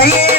கையே